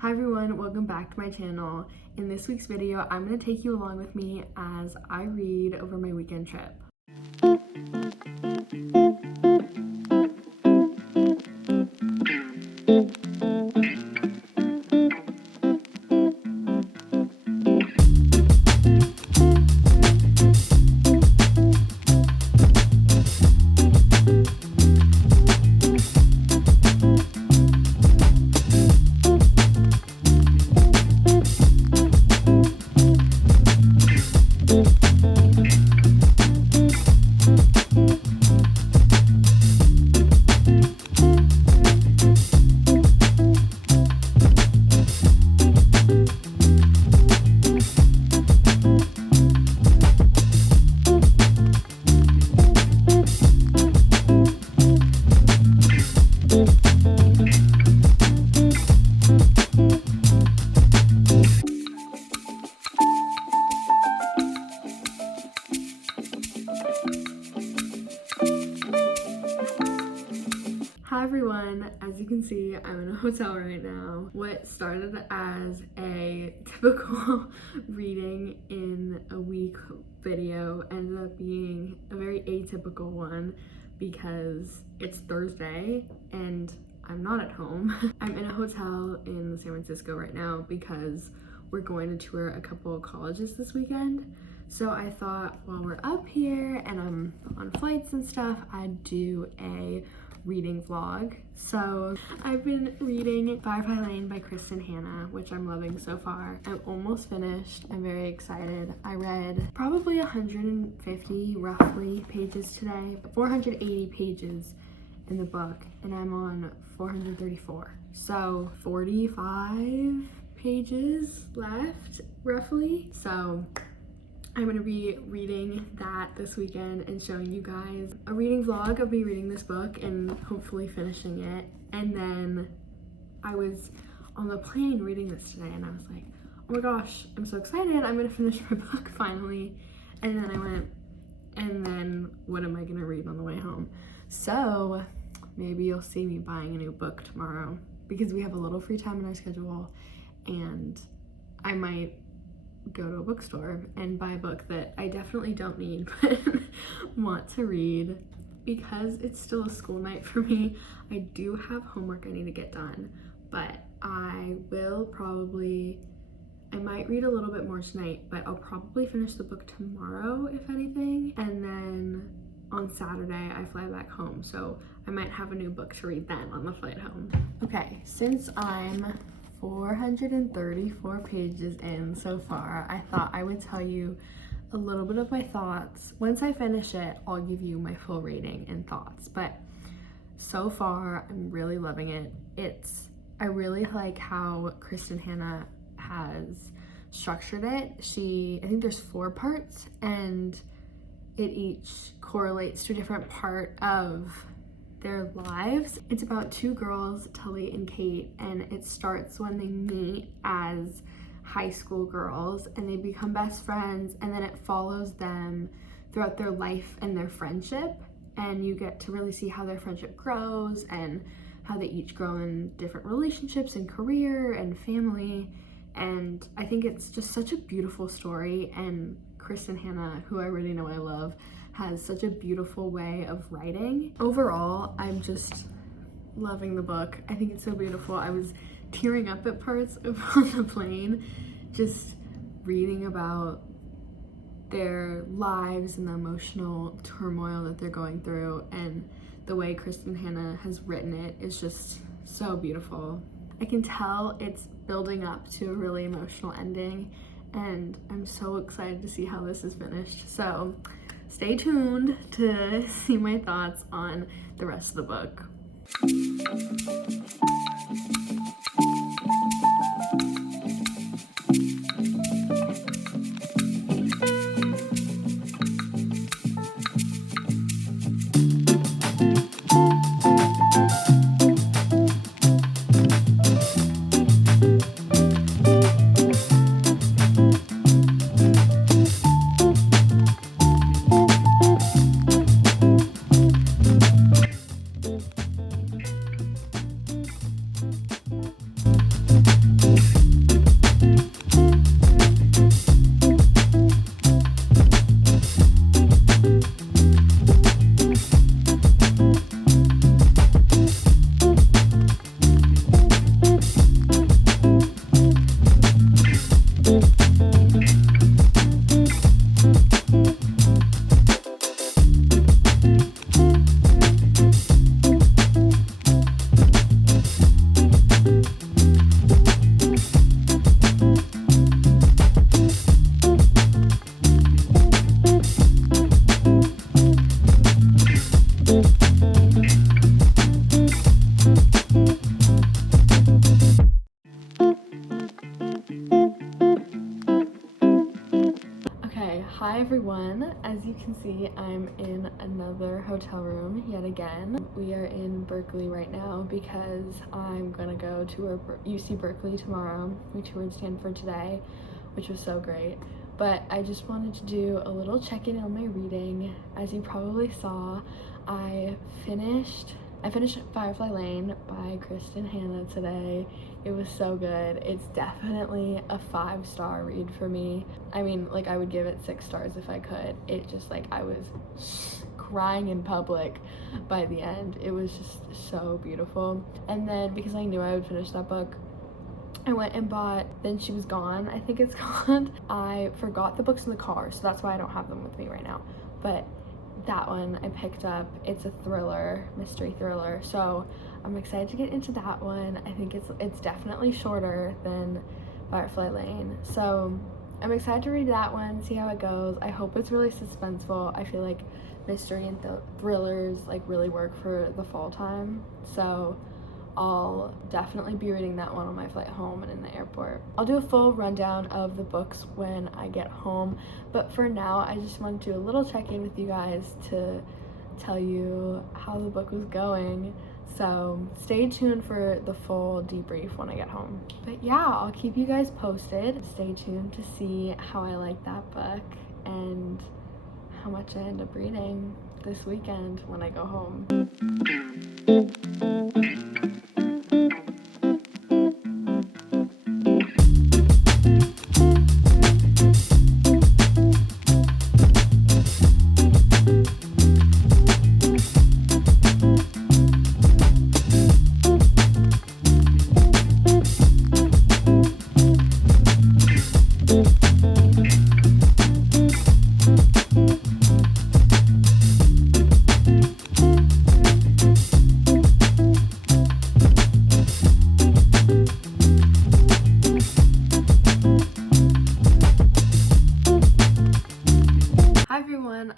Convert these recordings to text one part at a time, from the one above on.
Hi everyone, welcome back to my channel. In this week's video, I'm going to take you along with me as I read over my weekend trip. Hi everyone, as you can see, I'm in a hotel right now. What started as a typical reading in a week video ended up being a very atypical one because it's Thursday and I'm not at home. I'm in a hotel in San Francisco right now because we're going to tour a couple of colleges this weekend. So I thought while we're up here and I'm on flights and stuff, I'd do a reading vlog. So I've been reading Firefly Lane by Kristin Hannah, which I'm loving so far. I'm almost finished. I'm very excited. I read probably 150 roughly pages today, 480 pages in the book, and I'm on 434. So 45 pages left roughly. So I'm going to be reading that this weekend and showing you guys a reading vlog of me reading this book and hopefully finishing it. And then I was on the plane reading this today and I was like, oh my gosh, I'm so excited. I'm going to finish my book finally. And then I went, and then what am I going to read on the way home? So maybe you'll see me buying a new book tomorrow because we have a little free time in our schedule, and I might go to a bookstore and buy a book that I definitely don't need but want to read. Because it's still a school night for me, I do have homework I need to get done, but I might read a little bit more tonight, but I'll probably finish the book tomorrow if anything, and then on Saturday I fly back home, so I might have a new book to read then on the flight home. Okay, since I'm 434 pages in so far, I thought I would tell you a little bit of my thoughts. Once I finish it, I'll give you my full rating and thoughts, but so far I'm really loving it. I really like how Kristin Hannah has structured it. I think there's 4 parts and it each correlates to a different part of their lives. It's about 2 girls, Tully and Kate, and it starts when they meet as high school girls and they become best friends, and then it follows them throughout their life and their friendship, and you get to really see how their friendship grows and how they each grow in different relationships and career and family. And I think it's just such a beautiful story, and Kristin Hannah, who I already know I love, has such a beautiful way of writing. Overall, I'm just loving the book. I think it's so beautiful. I was tearing up at parts on the plane, just reading about their lives and the emotional turmoil that they're going through, and the way Kristin Hannah has written it is just so beautiful. I can tell it's building up to a really emotional ending, and I'm so excited to see how this is finished. So stay tuned to see my thoughts on the rest of the book. Hi everyone, as you can see I'm in another hotel room yet again. We are in Berkeley right now because I'm gonna go to UC Berkeley tomorrow. We toured Stanford today, which was so great. But I just wanted to do a little check-in on my reading. As you probably saw, I finished Firefly Lane by Kristin Hannah today. It was so good. It's definitely a 5-star read for me. I mean, like, I would give it 6 stars if I could. It just, like, I was crying in public by the end. It was just so beautiful. And then because I knew I would finish that book, I went and bought Then She Was Gone, I think it's called. I forgot the books in the car, so that's why I don't have them with me right now. But that one I picked up. It's a thriller, mystery thriller, so I'm excited to get into that one. I think it's definitely shorter than Firefly Lane, so I'm excited to read that one, see how it goes. I hope it's really suspenseful. I feel like mystery and thrillers like really work for the fall time, so I'll definitely be reading that one on my flight home and in the airport. I'll do a full rundown of the books when I get home, but for now I just want to do a little check-in with you guys to tell you how the book was going. So stay tuned for the full debrief when I get home. But yeah, I'll keep you guys posted. Stay tuned to see how I like that book and how much I end up reading this weekend when I go home.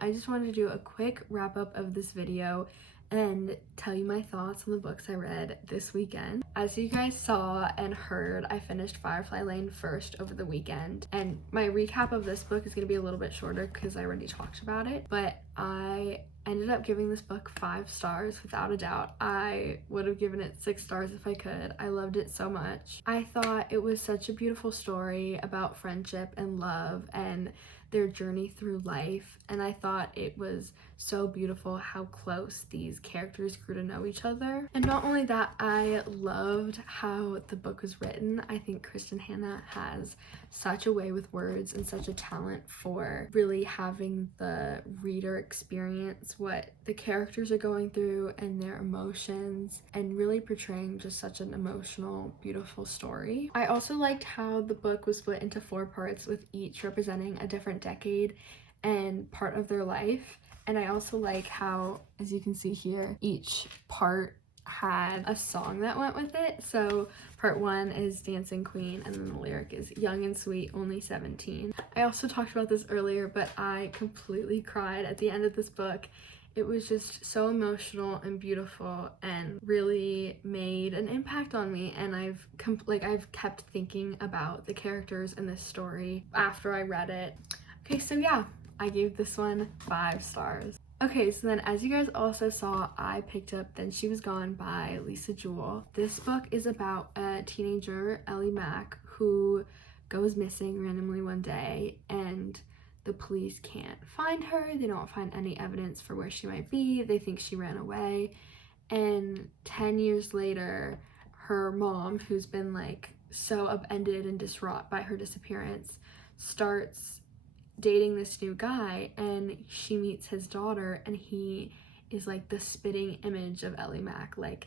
I just wanted to do a quick wrap up of this video and tell you my thoughts on the books I read this weekend. As you guys saw and heard, I finished Firefly Lane first over the weekend, and my recap of this book is going to be a little bit shorter because I already talked about it, but I ended up giving this book 5 stars without a doubt. I would have given it 6 stars if I could. I loved it so much. I thought it was such a beautiful story about friendship and love and their journey through life, and I thought it was so beautiful how close these characters grew to know each other. And not only that, I loved how the book was written. I think Kristin Hannah has such a way with words and such a talent for really having the reader experience what the characters are going through and their emotions, and really portraying just such an emotional, beautiful story. I also liked how the book was split into 4 parts, with each representing a different decade and part of their life. And I also like how, as you can see here, each part had a song that went with it. So part 1 is Dancing Queen, and then the lyric is Young and Sweet, Only 17. I also talked about this earlier, but I completely cried at the end of this book. It was just so emotional and beautiful and really made an impact on me, and I've kept thinking about the characters in this story after I read it. Okay, so yeah, I gave this one 5 stars. Okay, so then as you guys also saw, I picked up Then She Was Gone by Lisa Jewell. This book is about a teenager, Ellie Mack, who goes missing randomly one day, and the police can't find her. They don't find any evidence for where she might be. They think she ran away. And 10 years later, her mom, who's been like so upended and distraught by her disappearance, starts dating this new guy, and she meets his daughter, and he is like the spitting image of Ellie Mack, like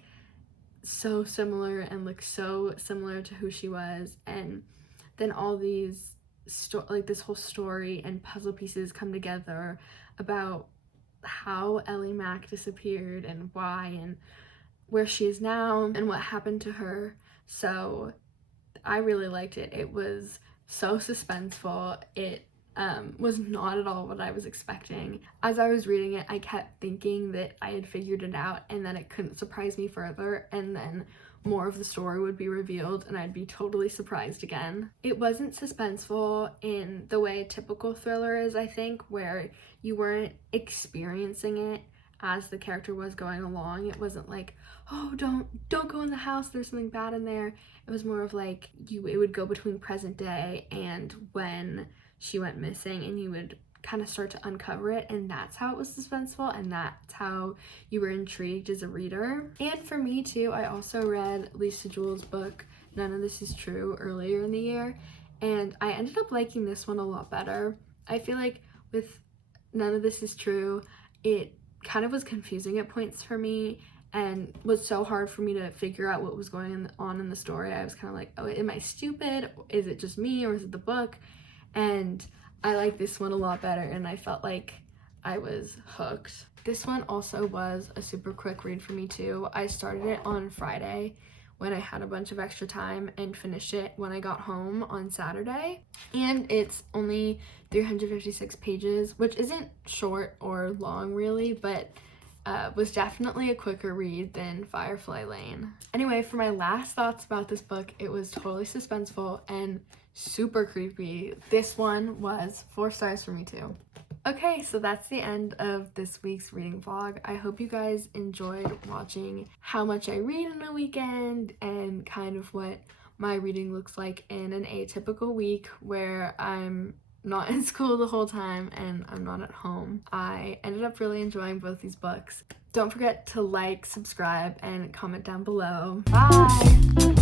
so similar and looks so similar to who she was. And then all these this whole story and puzzle pieces come together about how Ellie Mack disappeared and why and where she is now and what happened to her. So I really liked it. It was so suspenseful. It was not at all what I was expecting. As I was reading it, I kept thinking that I had figured it out and that it couldn't surprise me further, and then more of the story would be revealed and I'd be totally surprised again. It wasn't suspenseful in the way a typical thriller is, I think, where you weren't experiencing it as the character was going along. It wasn't like, oh, don't go in the house, there's something bad in there. It was more of like it would go between present day and when she went missing, and you would kind of start to uncover it, and that's how it was suspenseful, and that's how you were intrigued as a reader. And for me too, I also read Lisa Jewell's book None of This Is True earlier in the year, and I ended up liking this one a lot better. I feel like with None of This Is True, it kind of was confusing at points for me and was so hard for me to figure out what was going on in the story. I was kind of like, oh, am I stupid? Is it just me, or is it the book? And I like this one a lot better, and I felt like I was hooked. This one also was a super quick read for me too. I started it on Friday when I had a bunch of extra time and finished it when I got home on Saturday. And it's only 356 pages, which isn't short or long really, but was definitely a quicker read than Firefly Lane. Anyway, for my last thoughts about this book, it was totally suspenseful and super creepy. This one was 4 stars for me too. Okay, so that's the end of this week's reading vlog. I hope you guys enjoyed watching how much I read in a weekend and kind of what my reading looks like in an atypical week where I'm not in school the whole time and I'm not at home. I ended up really enjoying both these books. Don't forget to like, subscribe, and comment down below. Bye!